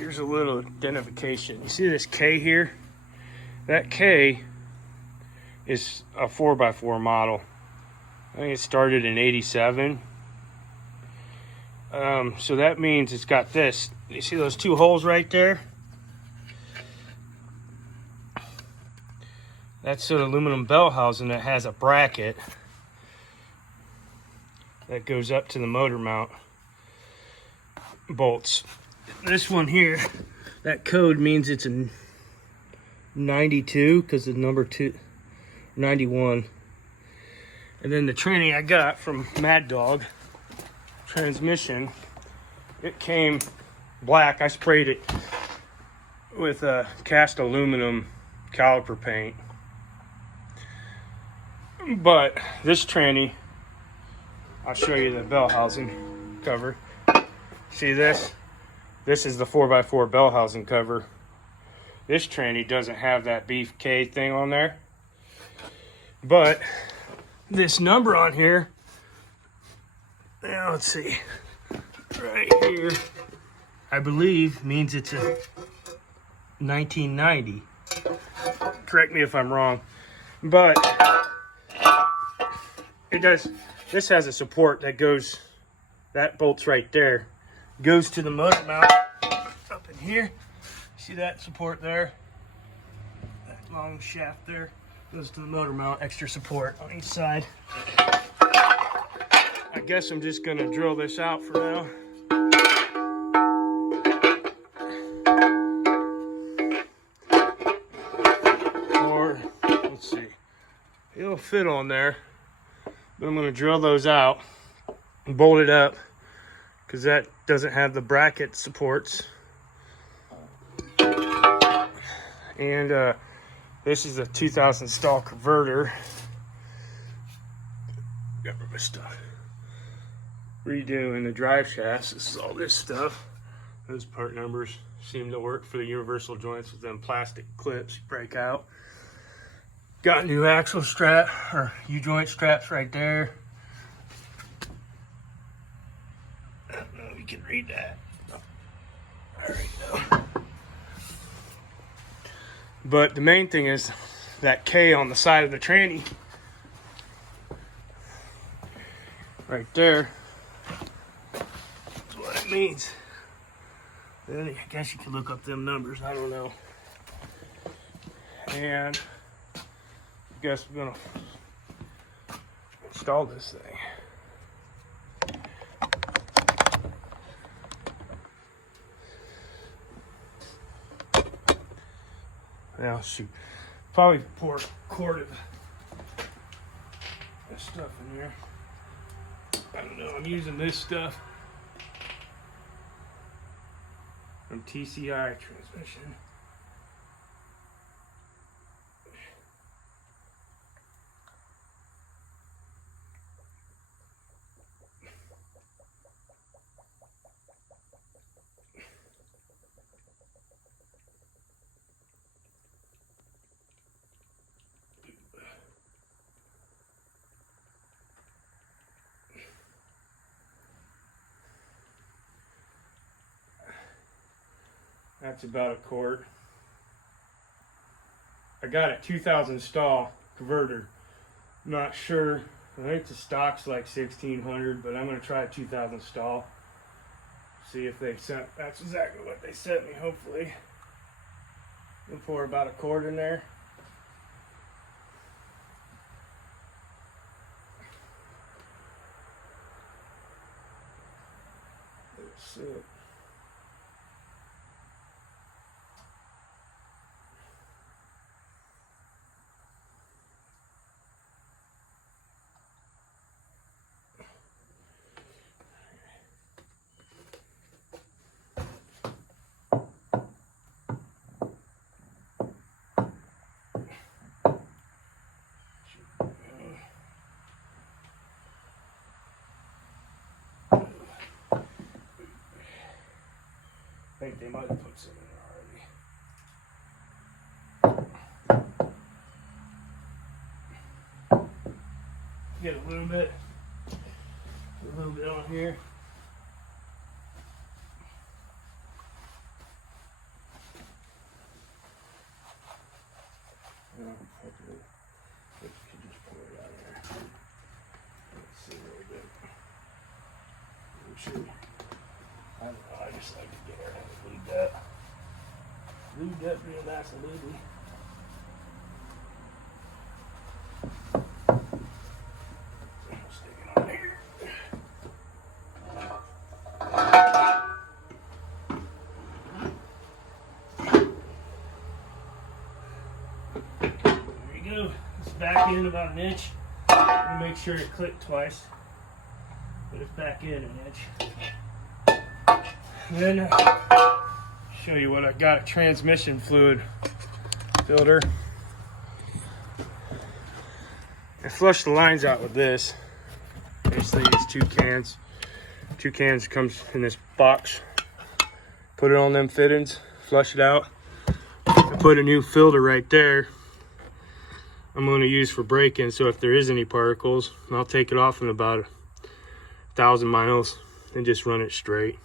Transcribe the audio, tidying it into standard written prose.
here's a little identification. You see this K here? That K is a 4x4 model. I think it started in '87. So that means it's got this. You see those two holes right there? That's an aluminum bell housing that has a bracket that goes up to the motor mount bolts. This one here, that code means it's a 92 because the number 91. And then the tranny I got from Maddog transmission, it came black. I sprayed it with cast aluminum caliper paint. But this tranny, I'll show you the bell housing cover. See this? This is the 4x4 bell housing cover. This tranny doesn't have that beef K thing on there. But this number on here, now let's see, right here, I believe means it's a 1990. Correct me if I'm wrong. But it does, this has a support that goes, that bolts right there, goes to the motor mount up in here. See that support there? That long shaft there goes to the motor mount, extra support on each side. I guess I'm just gonna drill this out for now. Or, let's see, it'll fit on there. But I'm going to drill those out and bolt it up because that doesn't have the bracket supports. And this is a 2000 stall converter. Got my stuff. Redoing the drive shafts. This is all this stuff. Those part numbers seem to work for the universal joints with them plastic clips you break out. Got new axle strap or U-joint straps right there. I don't know if you can read that. There we go. But the main thing is that K on the side of the tranny. Right there. That's what it means. Then I guess you can look up them numbers. I don't know. And I guess we're gonna install this thing. Now shoot, probably pour a quart of this stuff in here. I don't know, I'm using this stuff from TCI transmission. That's about a quart. I got a 2000 stall converter. Not sure. I think the stock's like 1600, but I'm gonna try a 2000 stall. See if they sent. That's exactly what they sent me. Hopefully, and pour about a quart in there. Let's see. I think they might have put some in there already. Get a little bit on here. sure. I don't know, I just like to get her lubed up. Lubed up real nice and lubey. Stick it on here. There you go. It's back in about an inch. And make sure it clicked twice. But it's back in an inch. And then show you what I got. A transmission fluid filter. I flushed the lines out with this. Basically it's 2 cans. 2 cans comes in this box. Put it on them fittings, flush it out. I put a new filter right there. I'm going to use for braking, so if there is any particles, I'll take it off in about 1,000 miles and just run it straight.